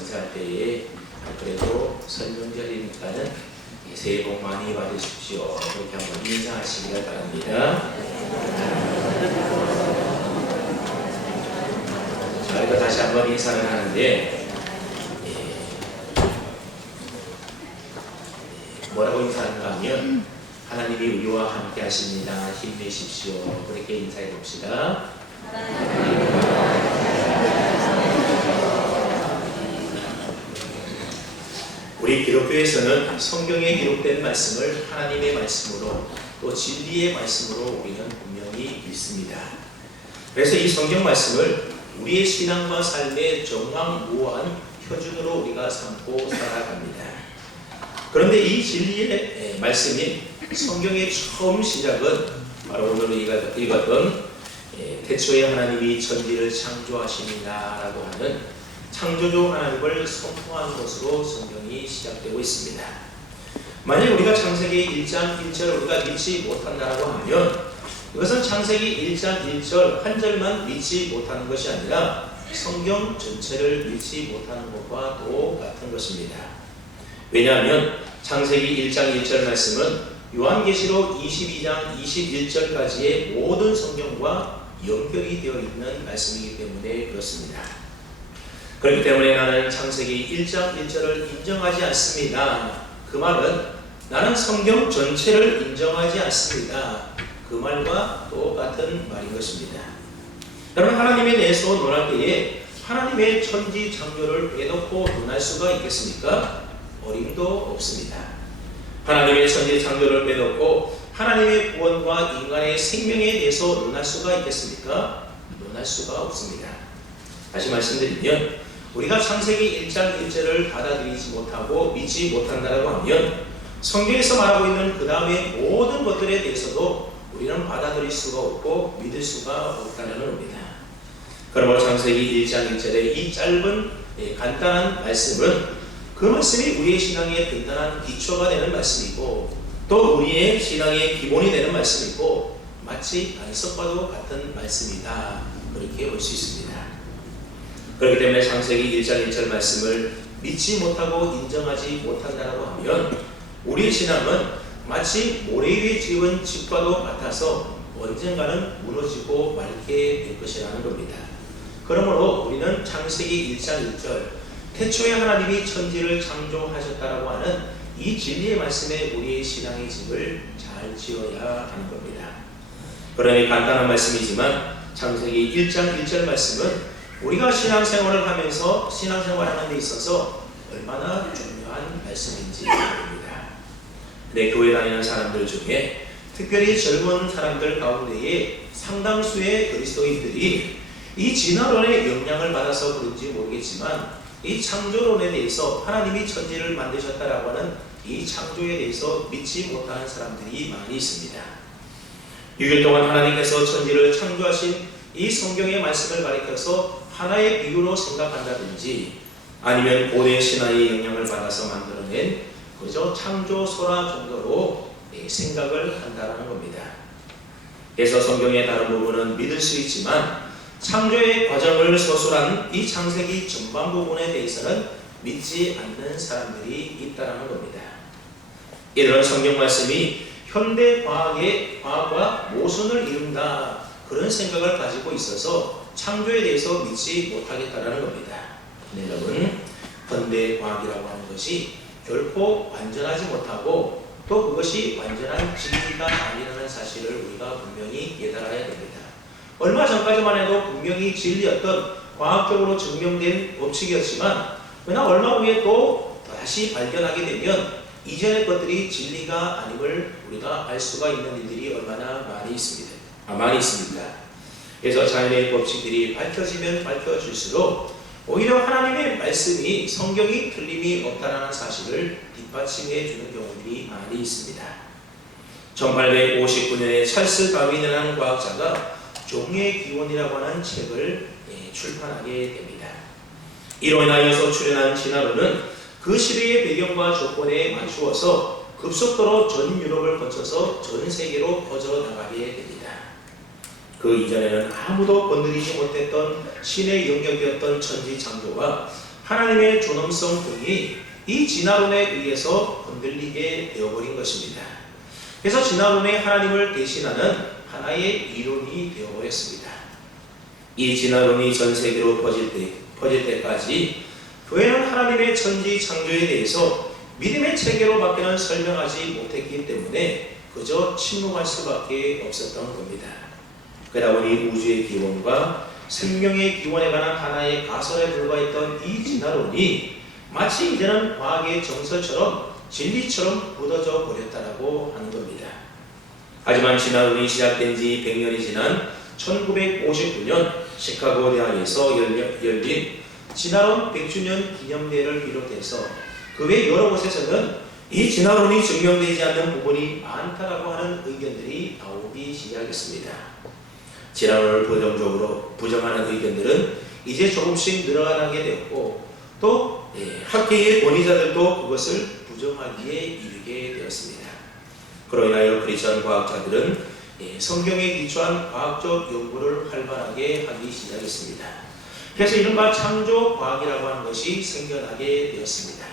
인사할 때에 그래도 설명절이니까는 새해 복 많이 받으십시오. 그렇게 한번 인사하시기를 바랍니다. 저희가 다시 한번 인사를 하는데 뭐라고 인사하는가 하면 하나님이 우리와 함께 하십니다. 힘내십시오. 그렇게 인사해 봅시다. 우리 기독교에서는 성경에 기록된 말씀을 하나님의 말씀으로 또 진리의 말씀으로 우리는 분명히 믿습니다. 그래서 이 성경 말씀을 우리의 신앙과 삶의 정황무한 표준으로 우리가 삼고 살아갑니다. 그런데 이 진리의 말씀인 성경의 처음 시작은 바로 오늘 읽었던 태초에 하나님이 천지를 창조하시니라라고 하는 창조주 하나님을 선포한 것으로 성경이 시작되고 있습니다. 만약 우리가 창세기 1장 1절 우리가 믿지 못한다고 하면 이것은 창세기 1장 1절 한 절만 믿지 못하는 것이 아니라 성경 전체를 믿지 못하는 것과 똑같은 것입니다. 왜냐하면 창세기 1장 1절 말씀은 요한계시록 22장 21절까지의 모든 성경과 연결이 되어 있는 말씀이기 때문에 그렇습니다. 그렇기 때문에 나는 창세기 1장 1절을 인정하지 않습니다. 그 말은 나는 성경 전체를 인정하지 않습니다. 그 말과 똑같은 말인 것입니다. 여러분, 하나님에 대해서 논할 때에 하나님의 천지 창조를 빼놓고 논할 수가 있겠습니까? 어림도 없습니다. 하나님의 천지 창조를 빼놓고 하나님의 구원과 인간의 생명에 대해서 논할 수가 있겠습니까? 논할 수가 없습니다. 다시 말씀드리면 우리가 창세기 1장 1절을 받아들이지 못하고 믿지 못한다고 하면 성경에서 말하고 있는 그 다음에 모든 것들에 대해서도 우리는 받아들일 수가 없고 믿을 수가 없다는 겁니다. 그러므로 창세기 1장 1절의 이 짧은 간단한 말씀은 그 말씀이 우리의 신앙의 든든한 기초가 되는 말씀이고 또 우리의 신앙의 기본이 되는 말씀이고 마치 반석과도 같은 말씀이다. 그렇게 볼 수 있습니다. 그렇기 때문에 창세기 1장 1절 말씀을 믿지 못하고 인정하지 못한다고 하면 우리의 신앙은 마치 모래 위에 지은 집과도 같아서 언젠가는 무너지고 말게 될 것이라는 겁니다. 그러므로 우리는 창세기 1장 1절 태초에 하나님이 천지를 창조하셨다라고 하는 이 진리의 말씀에 우리의 신앙의 집을 잘 지어야 하는 겁니다. 그러니 간단한 말씀이지만 창세기 1장 1절 말씀은 우리가 신앙생활을 하면서 신앙생활하는 데 있어서 얼마나 중요한 말씀인지 모릅니다. 내 교회 다니는 사람들 중에 특별히 젊은 사람들 가운데에 상당수의 그리스도인들이 이 진화론의 영향을 받아서 그런지 모르겠지만 이 창조론에 대해서 하나님이 천지를 만드셨다라고 하는 이 창조에 대해서 믿지 못하는 사람들이 많이 있습니다. 6일 동안 하나님께서 천지를 창조하신 이 성경의 말씀을 가리켜서 하나의 비유로 생각한다든지 아니면 고대 신화의 영향을 받아서 만들어낸 그저 창조 소라 정도로 생각을 한다는 겁니다. 그래서 성경의 다른 부분은 믿을 수 있지만 창조의 과정을 서술한 이 창세기 전반 부분에 대해서는 믿지 않는 사람들이 있다는 겁니다. 이런 성경 말씀이 현대 과학의 과학과 모순을 이룬다 그런 생각을 가지고 있어서 창조에 대해서 믿지 못하겠다는 겁니다. 여러분, 현대 과학이라고 하는 것이 결코 완전하지 못하고 또 그것이 완전한 진리가 아니라는 사실을 우리가 분명히 깨달아야 됩니다. 얼마 전까지만 해도 분명히 진리였던 과학적으로 증명된 법칙이었지만 그러나 얼마 후에 또 다시 발견하게 되면 이전의 것들이 진리가 아님을 우리가 알 수가 있는 일들이 얼마나 많이 있습니다. 많이 있습니다. 그래서 자연의 법칙들이 밝혀지면 밝혀질수록 오히려 하나님의 말씀이 성경이 틀림이 없다는 사실을 뒷받침해 주는 경우들이 많이 있습니다. 1859년에 찰스 다윈이라는 과학자가 종의 기원이라고 하는 책을 출판하게 됩니다. 이로 인하여서 출현한 진화론은 그 시대의 배경과 조건에 맞추어서 급속도로 전 유럽을 거쳐서 전 세계로 퍼져나가게 됩니다. 그 이전에는 아무도 건드리지 못했던 신의 영역이었던 천지 창조가 하나님의 존엄성 등이 이 진화론에 의해서 흔들리게 되어버린 것입니다. 그래서 진화론에 하나님을 대신하는 하나의 이론이 되어버렸습니다. 이 진화론이 전 세계로 퍼질 때까지 교회는 하나님의 천지 창조에 대해서 믿음의 체계로밖에는 설명하지 못했기 때문에 그저 침묵할 수밖에 없었던 겁니다. 그러다 보니 우주의 기원과 생명의 기원에 관한 하나의 가설에 불과했던 이 진화론이 마치 이제는 과학의 정설처럼 진리처럼 굳어져 버렸다라고 하는 겁니다. 하지만 진화론이 시작된 지 100년이 지난 1959년 시카고 대학에서 열린 진화론 100주년 기념대회를 비롯해서 그 외 여러 곳에서는 이 진화론이 증명되지 않는 부분이 많다라고 하는 의견들이 나오기 시작했습니다. 진화론을 부정하는 의견들은 이제 조금씩 늘어나게 되었고 또 학계의 권위자들도 그것을 부정하기에 이르게 되었습니다. 그로 인하여 크리스천 과학자들은 성경에 기초한 과학적 연구를 활발하게 하기 시작했습니다. 그래서 이른바 창조과학이라고 하는 것이 생겨나게 되었습니다.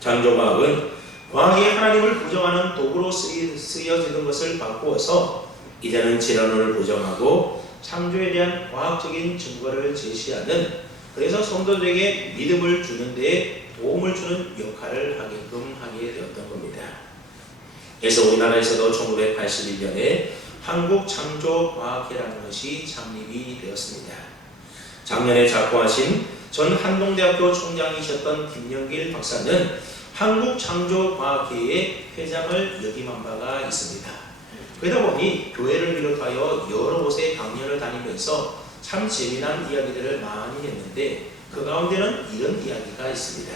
창조과학은 과학이 하나님을 부정하는 도구로 쓰여지는 것을 바꾸어서 이제는 진화론을 부정하고 창조에 대한 과학적인 증거를 제시하는, 그래서 성도들에게 믿음을 주는 데 도움을 주는 역할을 하게끔 하게 되었던 겁니다. 그래서 우리나라에서도 1981년에 한국창조과학회라는 것이 창립이 되었습니다. 작년에 작고하신 전 한동대학교 총장이셨던 김영길 박사는 한국창조과학회의 회장을 역임한 바가 있습니다. 그러다 보니 교회를 비롯하여 여러 곳에 강연을 다니면서 참 재미난 이야기들을 많이 했는데 그 가운데는 이런 이야기가 있습니다.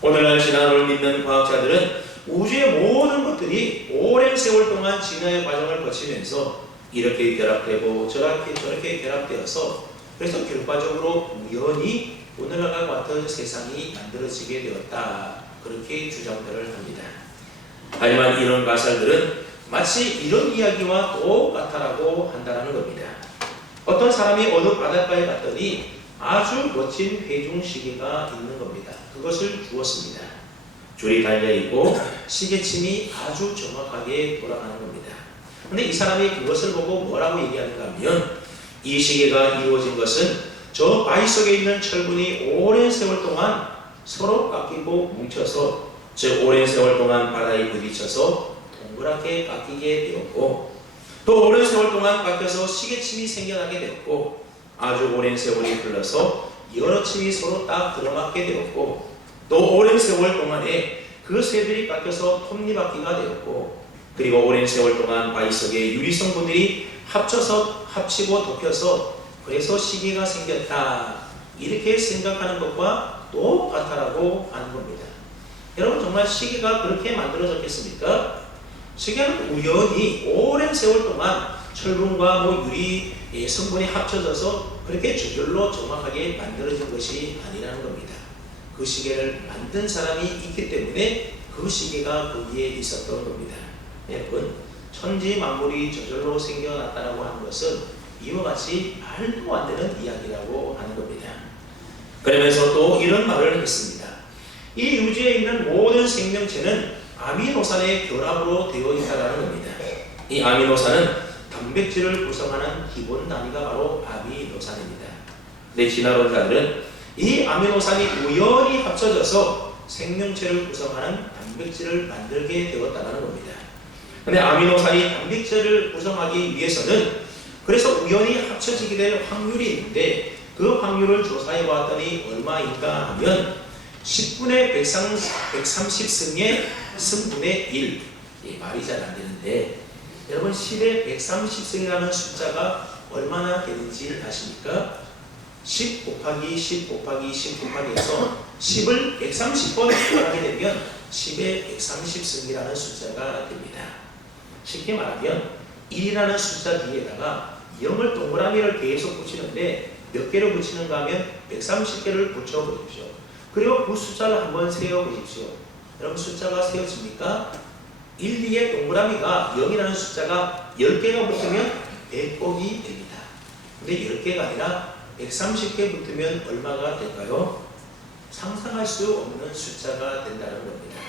오늘날 진화론을 믿는 과학자들은 우주의 모든 것들이 오랜 세월 동안 진화의 과정을 거치면서 이렇게 결합되고 저렇게 결합되어서 그래서 결과적으로 우연히 오늘날과 같은 세상이 만들어지게 되었다, 그렇게 주장들을 합니다. 하지만 이런 가설들은 마치 이런 이야기와 똑같다라고 한다는 겁니다. 어떤 사람이 어느 바닷가에 갔더니 아주 멋진 회중시계가 있는 겁니다. 그것을 주었습니다. 줄이 달려있고 시계침이 아주 정확하게 돌아가는 겁니다. 그런데 이 사람이 그것을 보고 뭐라고 얘기하는가 하면, 이 시계가 이루어진 것은 저 바위 속에 있는 철분이 오랜 세월 동안 서로 깎이고 뭉쳐서, 즉 오랜 세월 동안 바다에 부딪혀서 동그랗게 깎이게 되었고, 또 오랜 세월 동안 깎여서 시계침이 생겨나게 되었고, 아주 오랜 세월이 흘러서 여러 침이 서로 딱 들어맞게 되었고, 또 오랜 세월 동안에 그 새들이 깎여서 톱니바퀴가 되었고, 그리고 오랜 세월 동안 바위 속에 유리 성분들이 합치고 덮여서 그래서 시계가 생겼다, 이렇게 생각하는 것과 똑같다라고 하는 겁니다. 여러분, 정말 시계가 그렇게 만들어졌겠습니까? 시계는 우연히 오랜 세월 동안 철분과 유리 성분이 합쳐져서 그렇게 저절로 정확하게 만들어진 것이 아니라는 겁니다. 그 시계를 만든 사람이 있기 때문에 그 시계가 거기에 있었던 겁니다. 여러분, 천지 만물이 저절로 생겨났다라고 하는 것은 이와 같이 말도 안 되는 이야기라고 하는 겁니다. 그러면서 또 이런 말을 했습니다. 이 우주에 있는 모든 생명체는 아미노산의 결합으로 되어 있다는 겁니다. 이 아미노산은 단백질을 구성하는 기본 단위가 바로 아미노산입니다. 근데 진화론자들은 이 아미노산이 우연히 합쳐져서 생명체를 구성하는 단백질을 만들게 되었다는 겁니다. 근데 아미노산이 단백질을 구성하기 위해서는 그래서 우연히 합쳐지게 될 확률이 있는데, 그 확률을 조사해 보았더니 얼마인가 하면 10분의 130승의 승분의 1. 말이 잘 안 되는데, 여러분 10의 130승이라는 숫자가 얼마나 되는지 아십니까? 10 곱하기 10 곱하기 10 곱하기 해서 10을 130번 하게 되면 10의 130승이라는 숫자가 됩니다. 쉽게 말하면 1이라는 숫자 뒤에다가 0을 동그라미를 계속 붙이는데 몇 개를 붙이는가 하면 130개를 붙여보십시오. 그리고 그 숫자를 한번 세어보십시오. 여러분, 숫자가 세어집니까? 1, 2의 동그라미가 0이라는 숫자가 10개가 붙으면 100곱이 됩니다. 근데 10개가 아니라 130개 붙으면 얼마가 될까요? 상상할 수 없는 숫자가 된다는 겁니다.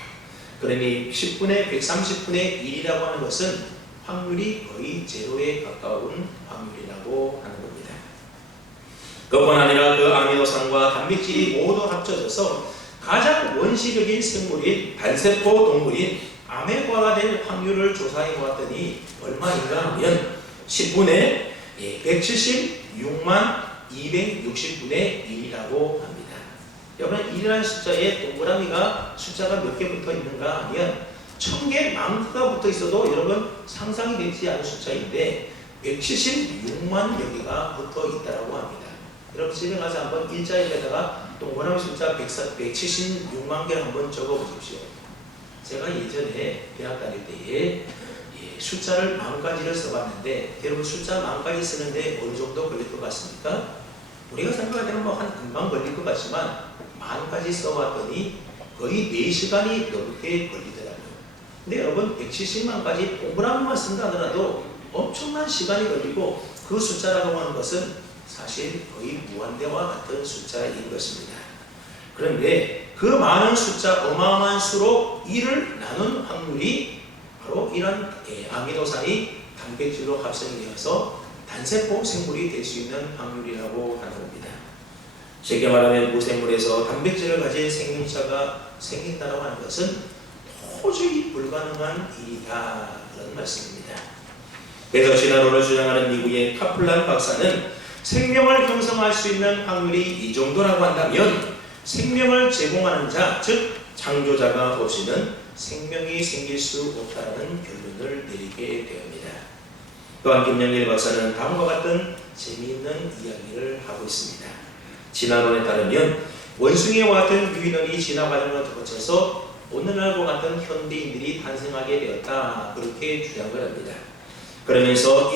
그러니 10분의 130분의 1이라고 하는 것은 확률이 거의 제로에 가까운 확률이라고 하는 겁니다. 그뿐 아니라 그 아미노산과 단백질이 모두 합쳐져서 가장 원시적인 생물인 단세포 동물인 아메바가 될 확률을 조사해 보았더니 얼마인가 하면 10분의 176만 260분의 1이라고 합니다. 여러분 1이라는 숫자에 동그라미가 숫자가 몇 개 붙어 있는가 하면 1000개, 10,000개가 붙어 있어도 여러분 상상이 되지 않은 숫자인데 176만 여기가 붙어 있다고 합니다. 여러분 집에 가서 한번 일자에다가 동그라미 숫자 176만 개를 한번 적어 보십시오. 제가 예전에 대학 다닐 때에 숫자를 10,000가지를 써봤는데 여러분 숫자 10,000가지 쓰는데 어느 정도 걸릴 것 같습니까? 우리가 생각할 때는 뭐 한 금방 걸릴 것 같지만 10,000가지 써봤더니 거의 4시간이 넘게 걸리더라고요. 근데 여러분 170만 가지 동그라미만 쓴다 하더라도 엄청난 시간이 걸리고 그 숫자라고 하는 것은 사실 거의 무한대와 같은 숫자인 것입니다. 그런데 그 많은 숫자 어마어마한 수로 1을 나눈 확률이 바로 이런 아미노산이 단백질로 합성이 되어서 단세포 생물이 될 수 있는 확률이라고 하는 겁니다. 쉽게 말하면 무생물에서 단백질을 가진 생명체가 생긴다고 하는 것은 도저히 불가능한 일이다 그런 말씀입니다. 그래서 진화론을 주장하는 미국의 카플란 박사는 생명을 형성할 수 있는 확률이 이 정도라고 한다면 생명을 제공하는 자, 즉 창조자가 없이는 생명이 생길 수 없다는 결론을 내리게 되옵니다. 또한 김영일 박사는 다음과 같은 재미있는 이야기를 하고 있습니다. 진화론에 따르면 원숭이와 같은 유인원이 진화 과정을 거쳐서 오늘날과 같은 현대인들이 탄생하게 되었다 그렇게 주장을 합니다. 그러면서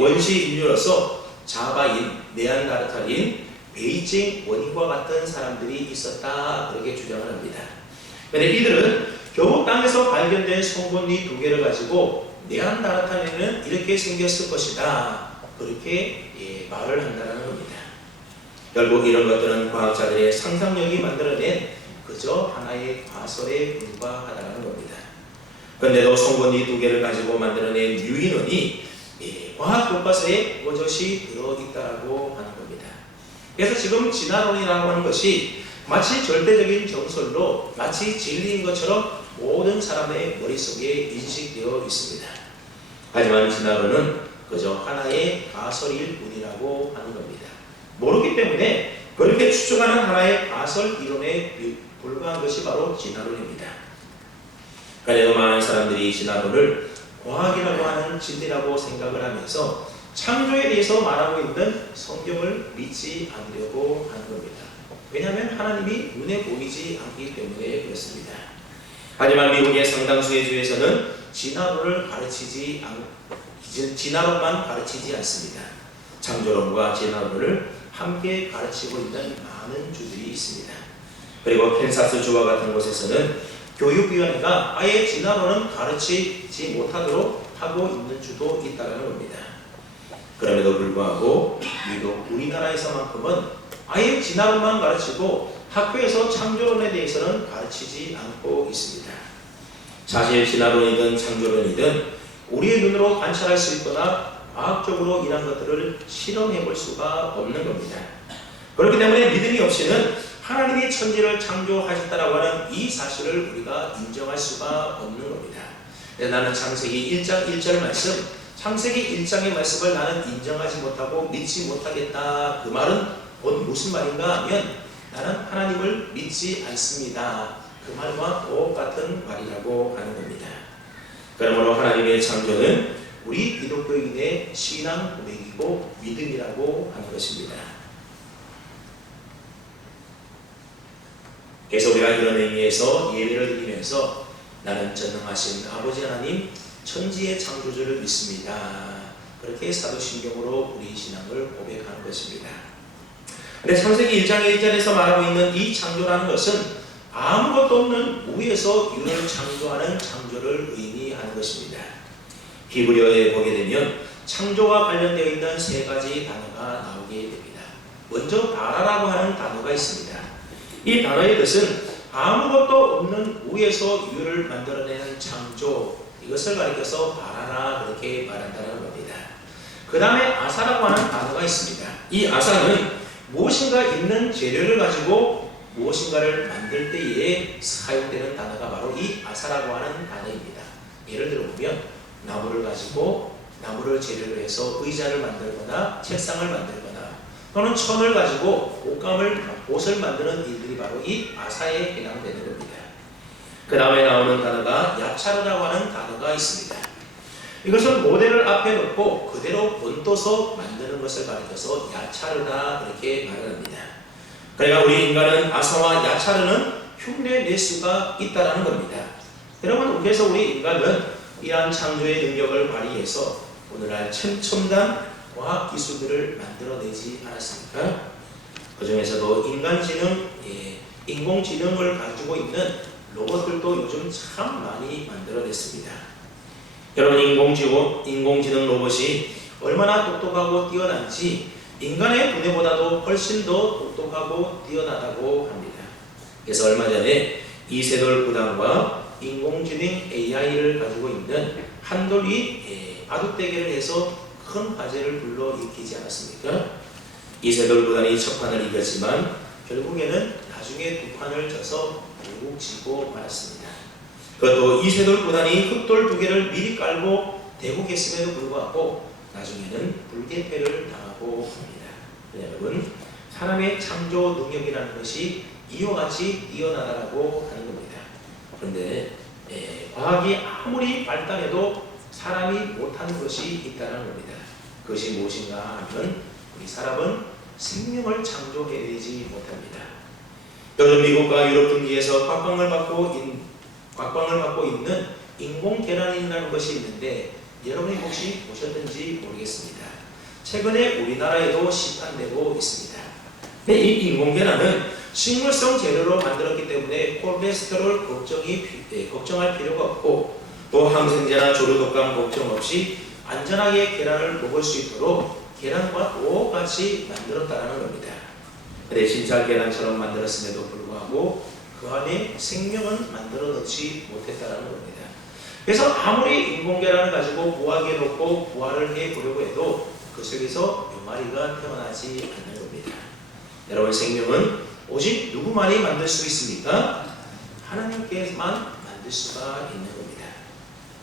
원시 인류로서 자바인, 네안데르탈인, 베이징 원인과 같은 사람들이 있었다 그렇게 주장을 합니다. 그런데 이들은 겨우 땅에서 발견된 송곳니 2개를 가지고 네안데르탈인은 이렇게 생겼을 것이다 그렇게 말을 한다는 겁니다. 결국 이런 것들은 과학자들의 상상력이 만들어낸 그저 하나의 과설에 불과하다는 겁니다. 그런데도 송곳니 2개를 가지고 만들어낸 유인원이 과학 교과서에 버젓이 들어있다고 하는 겁니다. 그래서 지금 진화론이라고 하는 것이 마치 절대적인 정설로 마치 진리인 것처럼 모든 사람의 머릿속에 인식되어 있습니다. 하지만 진화론은 그저 하나의 가설일 뿐이라고 하는 겁니다. 모르기 때문에 그렇게 추측하는 하나의 가설 이론에 불과한 것이 바로 진화론입니다. 그래도 많은 사람들이 진화론을 과학이라고 하는 진리라고 생각을 하면서 창조에 대해서 말하고 있는 성경을 믿지 않으려고 하는 겁니다. 왜냐하면 하나님이 눈에 보이지 않기 때문에 그렇습니다. 하지만 미국의 상당수의 주에서는 진화론만 가르치지 않습니다. 창조론과 진화론을 함께 가르치고 있는 많은 주들이 있습니다. 그리고 캔사스 주와 같은 곳에서는 교육위원회가 아예 진화론은 가르치지 못하도록 하고 있는 주도 있다는 겁니다. 그럼에도 불구하고 유독 우리나라에서만큼은 아예 진화론만 가르치고 학교에서 창조론에 대해서는 가르치지 않고 있습니다. 사실 진화론이든 창조론이든 우리의 눈으로 관찰할 수 있거나 과학적으로 이런 것들을 실험해 볼 수가 없는 겁니다. 그렇기 때문에 믿음이 없이는 하나님이 천지를 창조하셨다라고 하는 이 사실을 우리가 인정할 수가 없는 겁니다. 나는 창세기 1장 1절 말씀, 창세기 1장의 말씀을 나는 인정하지 못하고 믿지 못하겠다. 그 말은 곧 무슨 말인가 하면 나는 하나님을 믿지 않습니다. 그 말과 똑같은 말이라고 하는 겁니다. 그러므로 하나님의 창조는 우리 기독교인의 신앙 고백이고 믿음이라고 하는 것입니다. 그래서 우리가 이런 의미에서 예배를 드리면서 나는 전능하신 아버지 하나님 천지의 창조주를 믿습니다. 그렇게 사도신경으로 우리 신앙을 고백하는 것입니다. 근데 창세기 1장의 1절에서 말하고 있는 이 창조라는 것은 아무것도 없는 무에서 유를 창조하는 창조를 의미하는 것입니다. 히브리어에 보게 되면 창조와 관련되어 있는 3가지 단어가 나오게 됩니다. 먼저 바라라고 하는 단어가 있습니다. 이 단어의 뜻은 아무것도 없는 무에서 유를 만들어내는 창조, 이것을 가리켜서 바라라 그렇게 말한다는 겁니다. 그 다음에 아사라고 하는 단어가 있습니다. 이 아사는 무엇인가 있는 재료를 가지고 무엇인가를 만들 때에 사용되는 단어가 바로 이 아사라고 하는 단어입니다. 예를 들어보면 나무를 가지고 나무를 재료로 해서 의자를 만들거나 책상을 만들거나 또는 천을 가지고 옷을 만드는 일들이 바로 이 아사에 해당되는 겁니다. 그 다음에 나오는 단어가 야차르라고 하는 단어가 있습니다. 이것은 모델을 앞에 놓고 그대로 본떠서 만드는 것을 가리켜서 야차르다 그렇게 말을 합니다. 그러니까 우리 인간은 아사와 야차르는 흉내낼 수가 있다는 겁니다. 여러분, 그래서 우리 인간은 이러한 창조의 능력을 발휘해서 오늘날 첨단 과학기술들을 만들어내지 않았습니까? 그 중에서도 인공지능을 가지고 있는 로봇들도 요즘 참 많이 만들어냈습니다. 여러분, 인공지능 로봇이 얼마나 똑똑하고 뛰어난지 인간의 두뇌보다도 훨씬 더 똑똑하고 뛰어나다고 합니다. 그래서 얼마 전에 이세돌 구단과 인공지능 AI를 가지고 있는 한돌이 바둑 대결을 해서 큰 화제를 불러일으키지 않았습니까? 이세돌 구단이 첫 판을 이겼지만 결국에는 나중에 두 판을 져서 결국 지고 말았습니다. 그것도 이세돌 구단이 흑돌 두 개를 미리 깔고 대국했음에도 불구하고 나중에는 불개패를 당하고 합니다. 여러분, 사람의 창조 능력이라는 것이 이와 같이 뛰어나다라고 하는 겁니다. 그런데 과학이 아무리 발달해도 사람이 못하는 것이 있다는 겁니다. 그것이 무엇인가 하면 우리 사람은 생명을 창조해내지 못합니다. 요즘 미국과 유럽 등지에서 곽광을 받고 있는 인공계란이라는 것이 있는데 여러분이 혹시 보셨는지 모르겠습니다. 최근에 우리나라에도 시판되고 있습니다. 이 인공계란은 식물성 재료로 만들었기 때문에 콜레스테롤 걱정할 필요가 없고 또 항생제나 조류독감 걱정 없이 안전하게 계란을 먹을 수 있도록 계란과 똑같이 만들었다는 겁니다. 그런데 진짜 계란처럼 만들었음에도 불구하고 그 안에 생명은 만들어 넣지 못했다는 겁니다. 그래서 아무리 인공계란을 가지고 부화기에 놓고 부화를 해보려고 해도 그 속에서 묘마리가 태어나지 않는 겁니다. 여러분, 생명은 오직 누구만이 만들 수 있습니까? 하나님께만 만들 수가 있는 겁니다.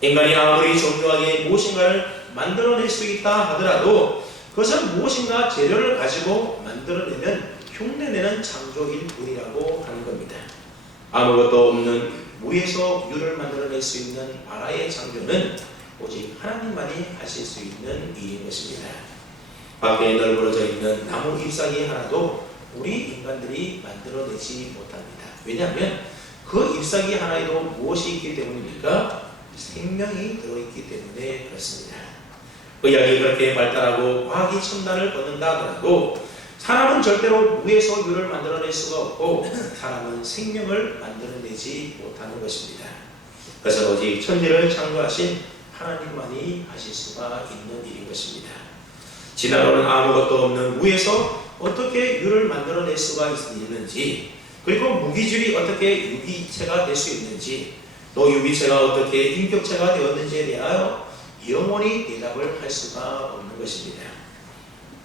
인간이 아무리 정교하게 무엇인가를 만들어낼 수 있다 하더라도 그것은 무엇인가 재료를 가지고 만들어내는 흉내내는 창조일 뿐이라고 하는 겁니다. 아무것도 없는 무에서 유를 만들어낼 수 있는 바라의 창조는 오직 하나님만이 하실 수 있는 일인 것입니다. 밖에 널브러져 있는 나무 잎사귀 하나도 우리 인간들이 만들어내지 못합니다. 왜냐하면 그 잎사귀 하나에도 무엇이 있기 때문입니까? 생명이 들어있기 때문에 그렇습니다. 의학이 그렇게 발달하고 과학이 첨단을 걷는다 하더라도 사람은 절대로 무에서 유를 만들어낼 수가 없고 사람은 생명을 만들어내지 못하는 것입니다. 그래서 오직 천지를 창조하신 하나님만이 하실 수가 있는 일인 것입니다. 진화론은 아무것도 없는 무에서 어떻게 유를 만들어낼 수가 있는지, 그리고 무기질이 어떻게 유기체가 될 수 있는지, 또 유기체가 어떻게 인격체가 되었는지에 대하여 영원히 대답을 할 수가 없는 것입니다.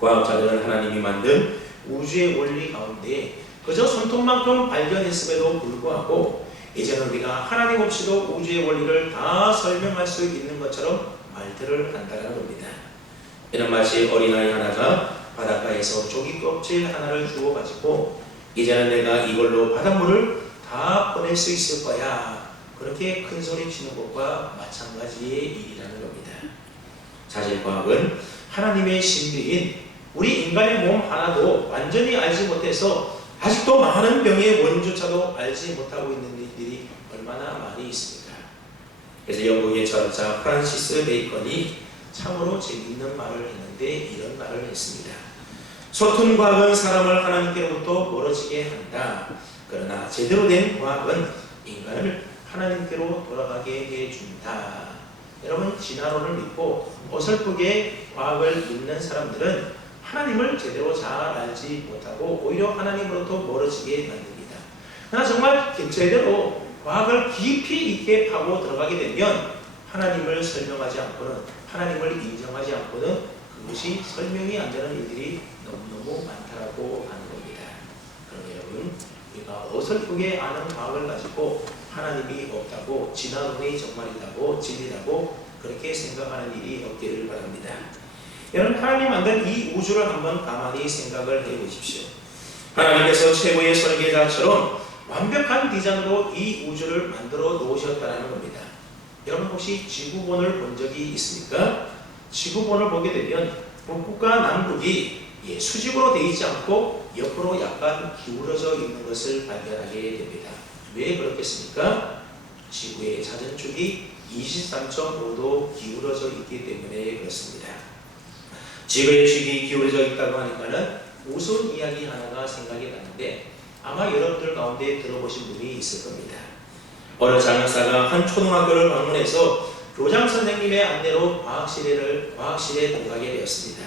과학자들은 하나님이 만든 우주의 원리 가운데 그저 손톱만큼 발견했음에도 불구하고 이제는 우리가 하나님 없이도 우주의 원리를 다 설명할 수 있는 것처럼 말들을 한다는 겁니다. 이는 마치 어린아이 하나가 바닷가에서 조기 껍질 하나를 주워 가지고 이제는 내가 이걸로 바닷물을 다 꺼낼 수 있을 거야, 그렇게 큰 소리 치는 것과 마찬가지의 일이라는 겁니다. 자질과학은 하나님의 신비인 우리 인간의 몸 하나도 완전히 알지 못해서 아직도 많은 병의 원인조차도 알지 못하고 있는 일들이 얼마나 많이 있습니까? 그래서 영국의 철학자 프란시스 베이컨이 참으로 재미있는 말을 했는데 이런 말을 했습니다. 서툰 과학은 사람을 하나님께로부터 멀어지게 한다. 그러나 제대로 된 과학은 인간을 하나님께로 돌아가게 해준다. 여러분, 진화론을 믿고 어설프게 과학을 믿는 사람들은 하나님을 제대로 잘 알지 못하고 오히려 하나님으로부터 멀어지게 만듭니다. 그러나 정말 제대로 과학을 깊이 있게 파고 들어가게 되면 하나님을 설명하지 않고는, 하나님을 인정하지 않고는 그것이 설명이 안 되는 일들이 너무너무 많다라고 하는 겁니다. 그럼 여러분, 우리가 어설프게 아는 과학을 가지고 하나님이 없다고, 진화론이 정말이라고, 진리라고 그렇게 생각하는 일이 없기를 바랍니다. 여러분, 하나님 만든 이 우주를 한번 가만히 생각을 해보십시오. 하나님께서 최고의 설계자처럼 완벽한 디자인으로 이 우주를 만들어 놓으셨다는 겁니다. 여러분 혹시 지구본을 본 적이 있습니까? 지구본을 보게 되면 북극과 남극이 수직으로 되어 있지 않고 옆으로 약간 기울어져 있는 것을 발견하게 됩니다. 왜 그렇겠습니까? 지구의 자전축이 23.5도 기울어져 있기 때문에 그렇습니다. 지구의 축이 기울어져 있다고 하니까는 우스운 이야기 하나가 생각이 나는데 아마 여러분들 가운데 들어보신 분이 있을 겁니다. 어느 장학사가 한 초등학교를 방문해서 교장 선생님의 안내로 과학실에 들어가게 되었습니다.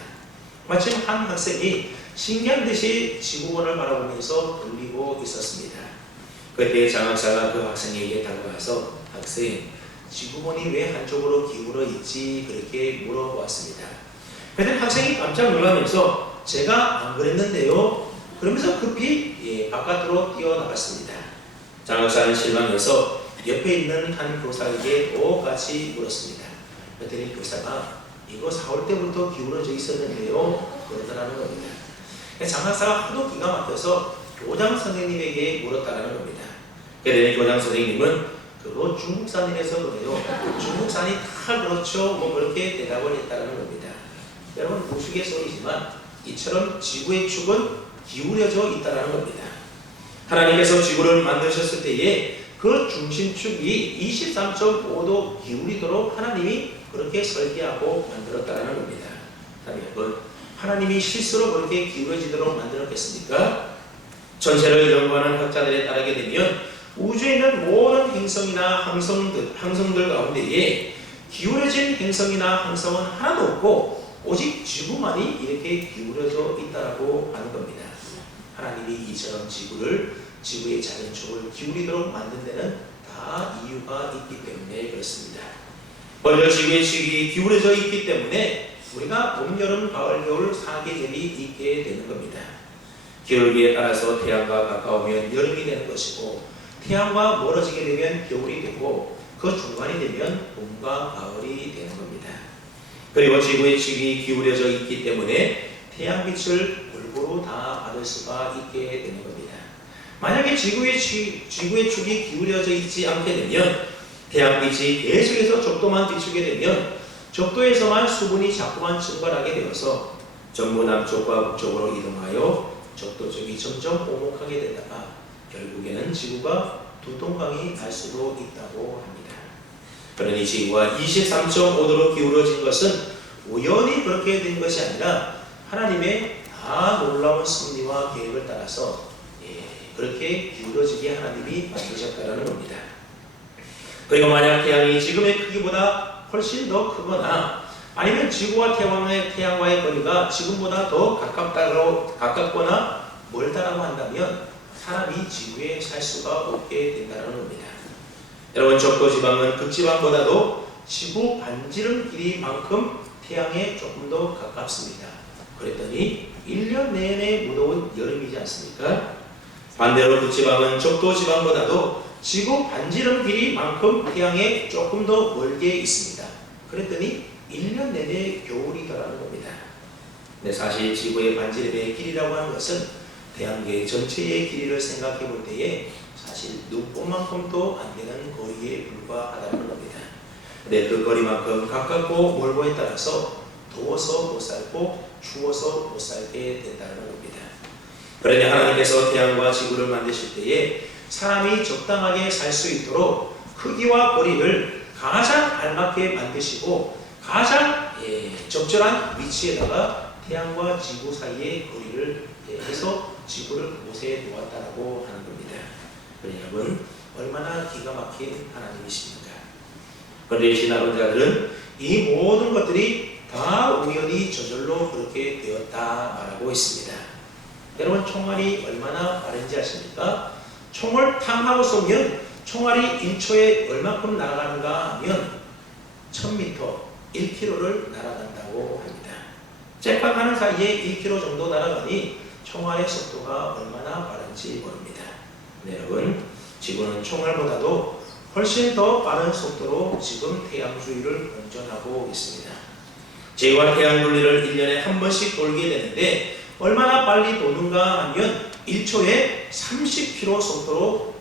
마침 한 학생이 신기한 듯이 지구본을 바라보면서 돌리고 있었습니다. 그때 장학사가 그 학생에게 다가가서 학생, 지구본이 왜 한쪽으로 기울어 있지? 그렇게 물어보았습니다. 그때 학생이 깜짝 놀라면서 제가 안 그랬는데요? 그러면서 급히 바깥으로 뛰어나갔습니다. 장학사는 실망해서 옆에 있는 한 교사에게 똑같이 물었습니다. 그랬더니 교사가 이거 4월 때부터 기울어져 있었는데요? 그러더라는 겁니다. 장학사가 하도 기가 막혀서 교장 선생님에게 물었다는 겁니다. 그랬더니 교장 선생님은 그거 중국산이라서 그래요. 중국산이 다 그렇죠. 뭐 그렇게 대답을 했다는 겁니다. 여러분 우스갯소리지만 이처럼 지구의 축은 기울여져 있다는 겁니다. 하나님께서 지구를 만드셨을 때에 그 중심축이 23.5도 기울이도록 하나님이 그렇게 설계하고 만들었다는 겁니다. 여러분, 하나님이 실수로 그렇게 기울어지도록 만들었겠습니까? 전체를 연구하는 학자들에 따르게 되면 우주에 있는 모든 행성이나 항성들 가운데에 기울어진 행성이나 항성은 하나도 없고 오직 지구만이 이렇게 기울어져 있다고 하는 겁니다. 하나님이 이처럼 지구의 자전축을 기울이도록 만든 데는 다 이유가 있기 때문에 그렇습니다. 먼저 지구의 축이 기울어져 있기 때문에 우리가 봄, 여름, 가을, 겨울 4계절이 있게 되는 겁니다. 기울기에 따라서 태양과 가까우면 여름이 되는 것이고 태양과 멀어지게 되면 겨울이 되고 그 중간이 되면 봄과 가을이 되는 겁니다. 그리고 지구의 축이 기울여져 있기 때문에 태양빛을 골고루 다 받을 수가 있게 되는 겁니다. 만약에 지구의 축이 기울여져 있지 않게 되면 태양빛이 계속해서 적도만 비추게 되면 적도에서만 수분이 자꾸만 증발하게 되어서 전부 남쪽과 북쪽으로 이동하여 적도 쪽이 점점 오목하게 되다가 결국에는 지구가 두동강이 날 수도 있다고 합니다. 그러니 지구가 23.5도로 기울어진 것은 우연히 그렇게 된 것이 아니라 하나님의 다 놀라운 섭리와 계획을 따라서 그렇게 기울어지게 하나님이 만드셨다는 겁니다. 그리고 만약 태양이 지금의 크기보다 훨씬 더 크거나 아니면 지구와 태양과의 거리가 지금보다 더 가깝거나 멀다라고 한다면 사람이 지구에 살 수가 없게 된다는 겁니다. 여러분 적도지방은 극지방보다도 지구 반지름 길이만큼 태양에 조금 더 가깝습니다. 그랬더니 1년 내내 무더운 여름이지 않습니까? 반대로 극지방은 적도지방보다도 지구 반지름 길이만큼 태양에 조금 더 멀게 있습니다. 그랬더니 1년 내내 겨울이더라는 겁니다. 근데 사실 지구의 반지름의 길이라고 하는 것은 태양계 전체의 길이를 생각해 볼 때에 사실 눈꽃만큼도 안 되는 거리에 불과하다는 겁니다. 근데 그 거리만큼 가깝고 멀고에 따라서 더워서 못 살고 추워서 못 살게 된다는 겁니다. 그러니 하나님께서 태양과 지구를 만드실 때에 사람이 적당하게 살 수 있도록 크기와 거리를 가장 알맞게 만드시고 가장 적절한 위치에다가 태양과 지구 사이의 거리를 해서 지구를 그곳에 놓았다라고 하는 겁니다. 여러분 얼마나 기가 막힌 하나님이십니까? 그런데 신학론자들은 이 모든 것들이 다 우연히 저절로 그렇게 되었다 말하고 있습니다. 여러분 총알이 얼마나 빠른지 아십니까? 총을 탕하고 쏘면 총알이 1초에 얼마큼 날아가는가 하면 1000m, 1km를 날아간다고 합니다. 째깍하는 사이에 1km 정도 날아가니 총알의 속도가 얼마나 빠른지 모릅니다. 네, 여러분, 지구는 총알보다도 훨씬 더 빠른 속도로 지금 태양 주위를 공전하고 있습니다. 지구와 태양 논리를 1년에 한 번씩 돌게 되는데 얼마나 빨리 도는가 하면 1초에 30km 속도로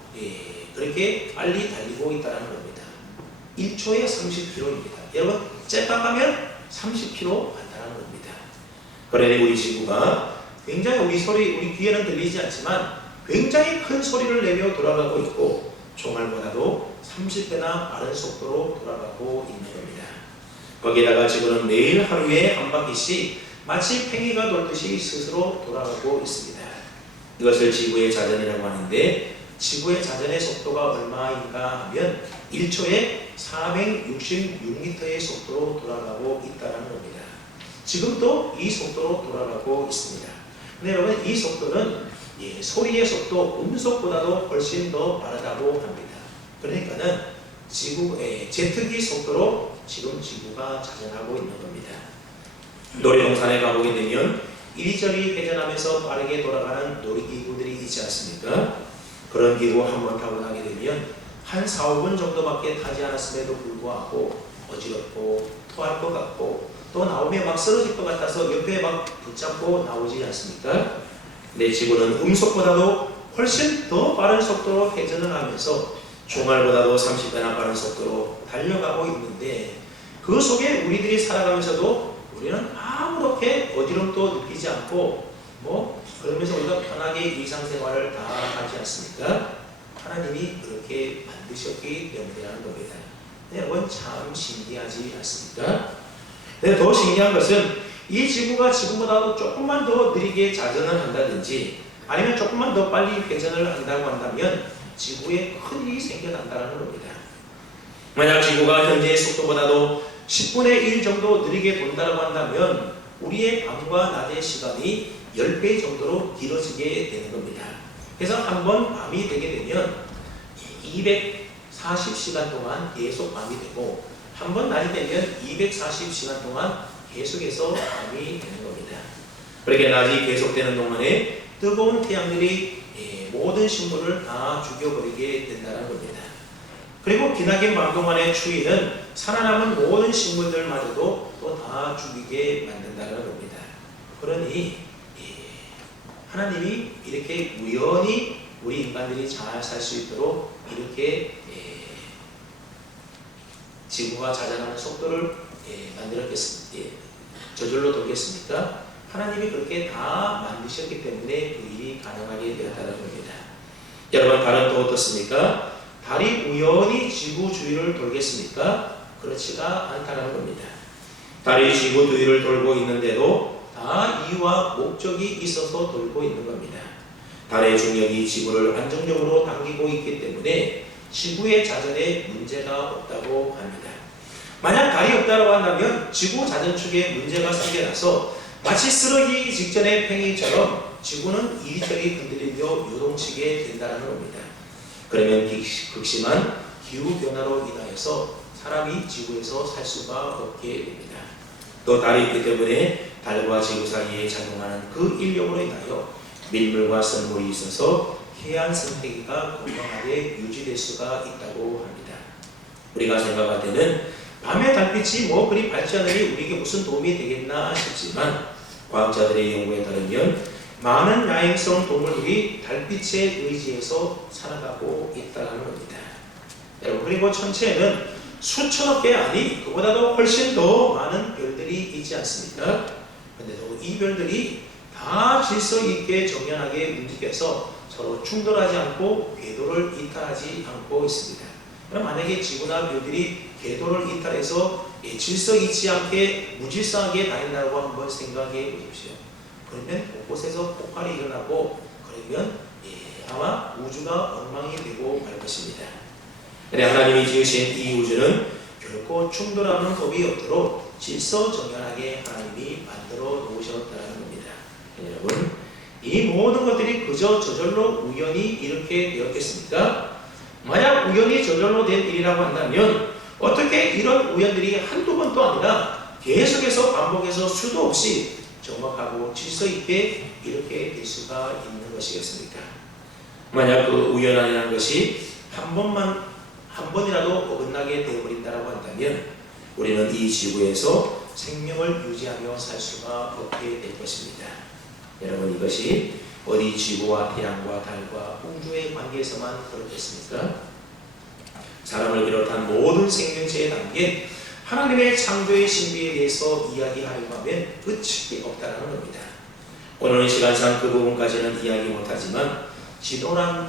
그렇게 빨리 달리고 있다는 겁니다. 1초에 30km입니다. 여러분, 째깍하면 30km 간다는 겁니다. 그러니 우리 지구가 굉장히 우리 귀에는 들리지 않지만 굉장히 큰 소리를 내며 돌아가고 있고 총알보다도 30배나 빠른 속도로 돌아가고 있는 겁니다. 거기에다가 지구는 매일 하루에 한 바퀴씩 마치 팽이가 돌듯이 스스로 돌아가고 있습니다. 이것을 지구의 자전이라고 하는데 지구의 자전의 속도가 얼마인가 하면 1초에 466m의 속도로 돌아가고 있다는 겁니다. 지금도 이 속도로 돌아가고 있습니다. 근데 여러분, 이 속도는 소리의 속도, 음속보다도 훨씬 더 빠르다고 합니다. 그러니까는 지구의 제트기 속도로 지금 지구가 자전하고 있는 겁니다. 놀이동산에 가보게 되면 이리저리 회전하면서 빠르게 돌아가는 놀이기구들이 있지 않습니까? 그런 기구 한번 타고 나게 되면 한 4, 5분 정도밖에 타지 않았음에도 불구하고 어지럽고 토할 것 같고 또 나오면 막 쓰러질 것 같아서 옆에 막 붙잡고 나오지 않습니까? 내 지구는 음속보다도 훨씬 더 빠른 속도로 회전을 하면서 총알보다도 30배나 빠른 속도로 달려가고 있는데 그 속에 우리들이 살아가면서도 우리는 아무렇게 어지럼도 느끼지 않고 그러면서 우리가 편하게 일상생활을 다 하지 않습니까? 하나님이 그렇게 만드셨기 때문이라는 겁니다. 여러분, 참 신기하지 않습니까? 더 신기한 것은 이 지구가 지금보다도 조금만 더 느리게 자전을 한다든지 아니면 조금만 더 빨리 회전을 한다고 한다면 지구에 큰일이 생겨난다는 겁니다. 만약 지구가 현재의 속도보다도 10분의 1 정도 느리게 돈다고 한다면 우리의 밤과 낮의 시간이 10배 정도로 길어지게 되는 겁니다. 그래서 한번 밤이 되게 되면 240시간 동안 계속 밤이 되고 한번 낮이 되면 240시간 동안 계속해서 밤이 되는 겁니다. 그렇게 낮이 계속되는 동안에 뜨거운 태양들이 모든 식물을 다 죽여버리게 된다는 겁니다. 그리고 기나긴 밤 동안의 추위는 살아남은 모든 식물들마저도 또 다 죽이게 만든다는 겁니다. 그러니 하나님이 이렇게 우연히 우리 인간들이 잘 살 수 있도록 이렇게 지구가 자전하는 속도를 저절로 돌겠습니까? 하나님이 그렇게 다 만드셨기 때문에 그 일이 가능하게 되었다는 겁니다. 여러분, 달은 또 어떻습니까? 달이 우연히 지구 주위를 돌겠습니까? 그렇지가 않다는 겁니다. 달이 지구 주위를 돌고 있는데도 다 이유와 목적이 있어서 돌고 있는 겁니다. 달의 중력이 지구를 안정적으로 당기고 있기 때문에 지구의 자전에 문제가 없다고 합니다. 만약 달이 없다고 한다면 지구 자전축에 문제가 생겨나서 마치 쓰러지기 직전의 팽이처럼 지구는 이리저리 흔들리며 요동치게 된다는 겁니다. 그러면 극심한 기후변화로 인하여서 사람이 지구에서 살 수가 없게 됩니다. 또 달이 있기 때문에 달과 지구 사이에 작용하는 그 인력으로 인하여 밀물과 썰물이 있어서 해안 생태계가 건강하게 유지될 수가 있다고 합니다. 우리가 생각할 때는 밤의 달빛이 그리 밝지 않으니 우리에게 무슨 도움이 되겠나 싶지만 과학자들의 연구에 따르면 많은 야행성 동물들이 달빛에 의지해서 살아가고 있다는 겁니다. 여러분, 그리고 천체에는 수천억 개 아니 그보다도 훨씬 더 많은 별들이 있지 않습니까? 그런데도 이 별들이 다 질서 있게 정연하게 움직여서 서로 충돌하지 않고 궤도를 이탈하지 않고 있습니다. 그럼 만약에 지구나 별들이 궤도를 이탈해서 질서 있지 않게 무질서하게 다닌다고 한번 생각해 보십시오. 그러면 곳곳에서 폭발이 일어나고 그러면 아마 우주가 엉망이 되고 말 것입니다. 하나님이 지으신 이 우주는 결코 충돌하는 법이 없도록 질서 정연하게 하나님이 만들어 놓으셨다는 겁니다. 여러분, 이 모든 것들이 그저 저절로 우연히 이렇게 되었겠습니까? 만약 우연히 저절로 된 일이라고 한다면 어떻게 이런 우연들이 한두 번도 아니라 계속해서 반복해서 수도 없이 정확하고 질서 있게 이렇게 될 수가 있는 것이겠습니까? 만약 그 우연이라는 것이 한 번이라도 어긋나게 되어버린다고 한다면 우리는 이 지구에서 생명을 유지하며 살 수가 없게 될 것입니다. 여러분, 이것이 어디 지구와 태양과 달과 우주의 관계에서만 그렇겠습니까? 사람을 비롯한 모든 생명체에 담긴 하나님의 창조의 신비에 대해서 이야기하려고 하면 끝이 없다는 겁니다. 오늘은 시간상 그 부분까지는 이야기 못하지만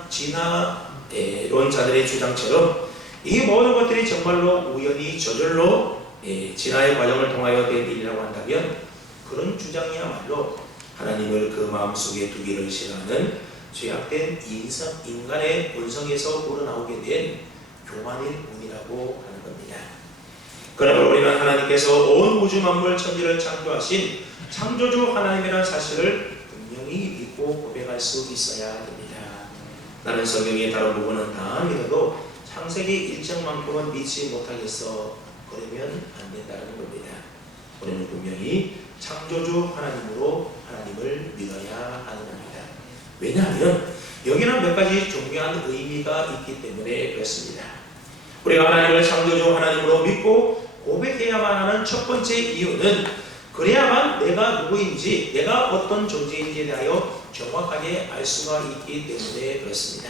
진화론자들의 주장처럼 이 모든 것들이 정말로 우연히 저절로 진화의 과정을 통하여 된 일이라고 한다면 그런 주장이야말로 하나님을 그 마음속에 두기를 싫어하는 죄악된 인간의 본성에서 우러나오게 된 교만일 뿐이라고 하는 겁니다. 그러므로 우리는 하나님께서 온 우주 만물 천지를 창조하신 창조주 하나님이라는 사실을 분명히 믿고 고백할 수 있어야 됩니다. 나는 성경의 다른 부분은 다 믿어도 창세기 1장만큼은 믿지 못하겠어. 그러면 안 된다는 겁니다. 우리는 분명히 창조주 하나님으로 하나님을 믿어야 하는 겁니다. 왜냐하면 여기는 몇 가지 중요한 의미가 있기 때문에 그렇습니다. 우리가 하나님을 창조주 하나님으로 믿고 고백해야만 하는 첫 번째 이유는 그래야만 내가 누구인지, 내가 어떤 존재인지에 대하여 정확하게 알 수가 있기 때문에 그렇습니다.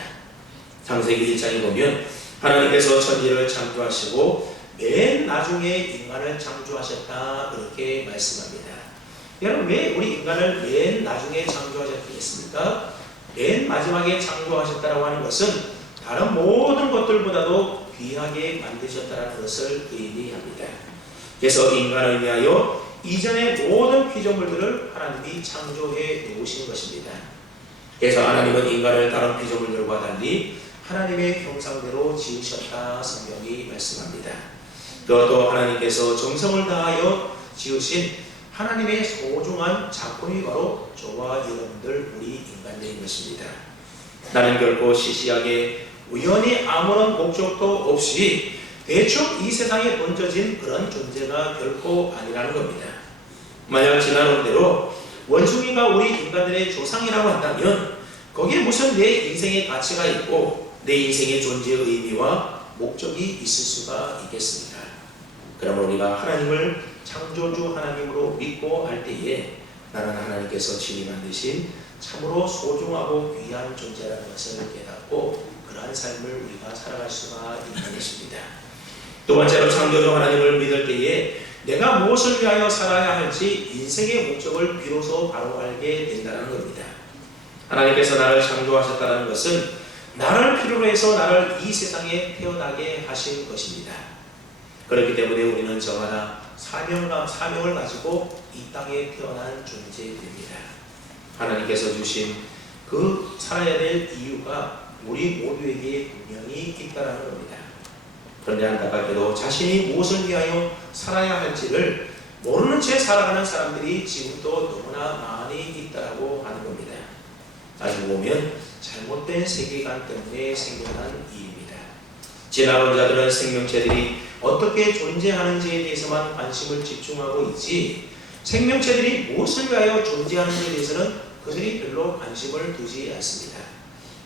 창세기 1장에 보면 하나님께서 천지를 창조하시고 맨 나중에 인간을 창조하셨다 그렇게 말씀합니다. 여러분, 왜 우리 인간을 맨 나중에 창조하셨겠습니까? 맨 마지막에 창조하셨다라고 하는 것은 다른 모든 것들보다도 귀하게 만드셨다는 것을 의미합니다. 그래서 인간을 위하여 이전의 모든 피조물들을 하나님이 창조해 놓으신 것입니다. 그래서 하나님은 인간을 다른 피조물들과 달리 하나님의 형상대로 지으셨다 성경이 말씀합니다. 또 하나님께서 정성을 다하여 지으신 하나님의 소중한 작품이 바로 저와 여러분들 우리 인간들인 것입니다. 나는 결코 시시하게 우연히 아무런 목적도 없이 대충 이 세상에 던져진 그런 존재가 결코 아니라는 겁니다. 만약 지난번대로 원숭이가 우리 인간들의 조상이라고 한다면 거기에 무슨 내 인생의 가치가 있고 내 인생의 존재의 의미와 목적이 있을 수가 있겠습니다. 그러면 우리가 하나님을 창조주 하나님으로 믿고 할 때에 나는 하나님께서 친히 만드신 참으로 소중하고 귀한 존재라는 것을 깨닫고 그러한 삶을 우리가 살아갈 수가 있는 것입니다. 두 번째로 창조주 하나님을 믿을 때에 내가 무엇을 위하여 살아야 할지 인생의 목적을 비로소 바로 알게 된다는 겁니다. 하나님께서 나를 창조하셨다는 것은 나를 필요로 해서 나를 이 세상에 태어나게 하신 것입니다. 그렇기 때문에 우리는 저마다 사명을 가지고 이 땅에 태어난 존재입니다. 하나님께서 주신 그 살아야 될 이유가 우리 모두에게 분명히 있다는 겁니다. 그런데 안타깝게도 자신이 무엇을 위하여 살아야 할지를 모르는 채 살아가는 사람들이 지금도 너무나 많이 있다고 하는 겁니다. 나중에 보면 잘못된 세계관 때문에 생겨난 일입니다. 진화론자들은 생명체들이 어떻게 존재하는지에 대해서만 관심을 집중하고 있지 생명체들이 무엇을 위하여 존재하는지에 대해서는 그들이 별로 관심을 두지 않습니다.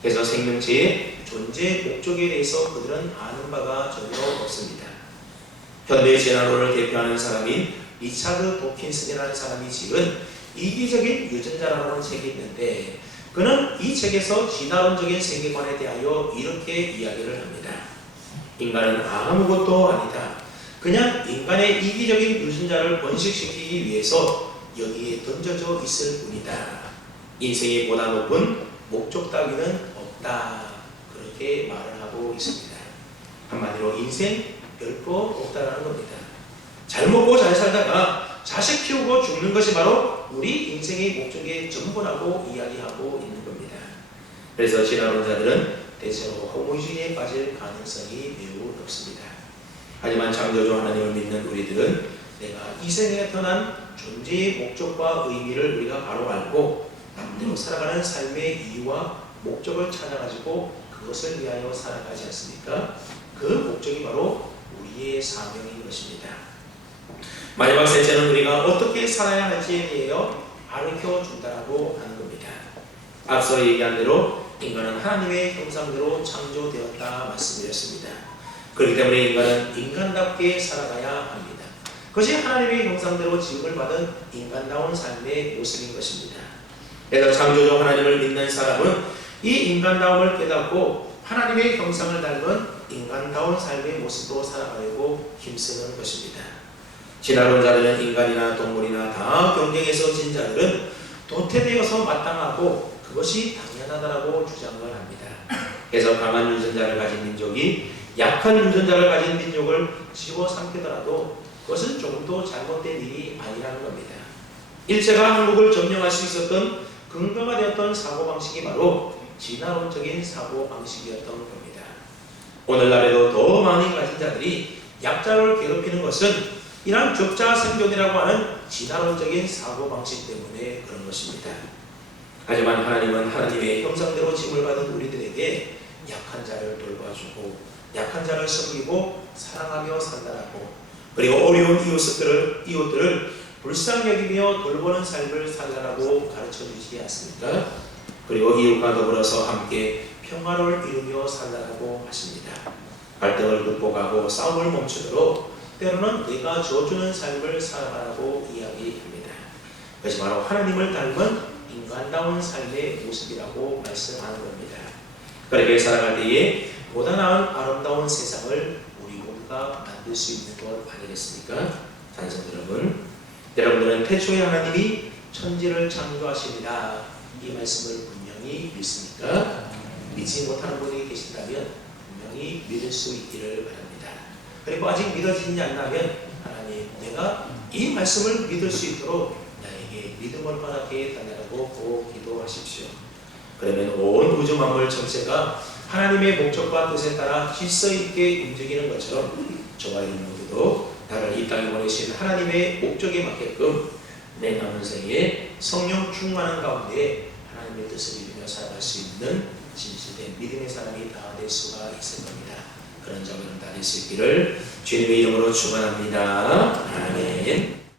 그래서 생명체의 존재 목적에 대해서 그들은 아는 바가 전혀 없습니다. 현대 진화론을 대표하는 사람인 리차드 도킨슨이라는 사람이 지은 이기적인 유전자라는 책이 있는데 그는 이 책에서 진화론적인 세계관에 대하여 이렇게 이야기를 합니다. 인간은 아무것도 아니다. 그냥 인간의 이기적인 유전자를 번식시키기 위해서 여기에 던져져 있을 뿐이다. 인생이 보다 높은 목적 따위는 없다. 그렇게 말을 하고 있습니다. 한마디로 인생 별거 없다라는 겁니다. 잘 먹고 잘 살다가 자식 키우고 죽는 것이 바로 우리 인생의 목적의 전부라고 이야기하고 있는 겁니다. 그래서 진화론자들은 대체로 허무주의에 빠질 가능성이 매우 높습니다. 하지만 창조주 하나님을 믿는 우리들은 내가 이 세상에 태어난 존재의 목적과 의미를 우리가 바로 알고 나름대로 살아가는 삶의 이유와 목적을 찾아가지고 그것을 위하여 살아가지 않습니까? 그 목적이 바로 우리의 사명인 것입니다. 마지막 셋째는 우리가 어떻게 살아야 할지에 대하여 가르쳐 준다라고 하는 겁니다. 앞서 얘기한 대로 인간은 하나님의 형상대로 창조되었다 말씀드렸습니다. 그렇기 때문에 인간은 인간답게 살아가야 합니다. 그것이 하나님의 형상대로 지음을 받은 인간다운 삶의 모습인 것입니다. 그래서 창조주 하나님을 믿는 사람은 이 인간다움을 깨닫고 하나님의 형상을 닮은 인간다운 삶의 모습으로 살아가려고 힘쓰는 것입니다. 지나온 자들은 인간이나 동물이나 다 경쟁에서 진 자들은 도태되어서 마땅하고 그것이 당연하다라고 주장을 합니다. 그래서 강한 유전자를 가진 민족이 약한 유전자를 가진 민족을 집어삼키더라도 그것은 조금도 잘못된 일이 아니라는 겁니다. 일제가 한국을 점령할 수 있었던 근거가 되었던 사고방식이 바로 진화론적인 사고방식이었던 겁니다. 오늘날에도 더 많이 가진 자들이 약자를 괴롭히는 것은 이러한 적자 생존이라고 하는 진화론적인 사고방식 때문에 그런 것입니다. 하지만 하나님은 하나님의 형상대로 지음을 받은 우리들에게 약한 자를 돌봐주고 약한 자를 섬기고 사랑하며 산다라고, 그리고 어려운 이웃들을 불쌍히 여기며 돌보는 삶을 살라라고 가르쳐주지 않습니까? 그리고 이웃과 더불어서 함께 평화를 이루며 살라라고 하십니다. 갈등을 극복하고 싸움을 멈추도록 때로는 내가 져주는 삶을 살아가라고 이야기합니다. 그것이 바로 하나님을 닮은 인간다운 삶의 모습이라고 말씀하는 겁니다. 그렇게 살아갈 때에 보다 나은 아름다운 세상을 우리 모두가 만들 수 있는 것 아니겠습니까? 찬송 여러분들은 태초에 하나님이 천지를 창조하십니다. 이 말씀을 분명히 믿습니까? 믿지 못하는 분이 계신다면 분명히 믿을 수 있기를 바랍니다. 그리고 아직 믿어지지 않다면 하나님, 내가 이 말씀을 믿을 수 있도록 나에게 믿음을 허락해 달라고 꼭 기도하십시오. 그러면 온 우주 만물 전체가 하나님의 목적과 뜻에 따라 질서 있게 움직이는 것처럼 저와 여러분 모두도 나를 이 땅에 보내신 하나님의 목적에 맞게끔 내 남은 생에 성령 충만한 가운데 하나님의 뜻을 이루며 살아갈 수 있는 진실된 믿음의 사람이 다 될 수가 있을 겁니다. 그런 점은 다 될 수 있기를 주님의 이름으로 축원합니다. 아멘.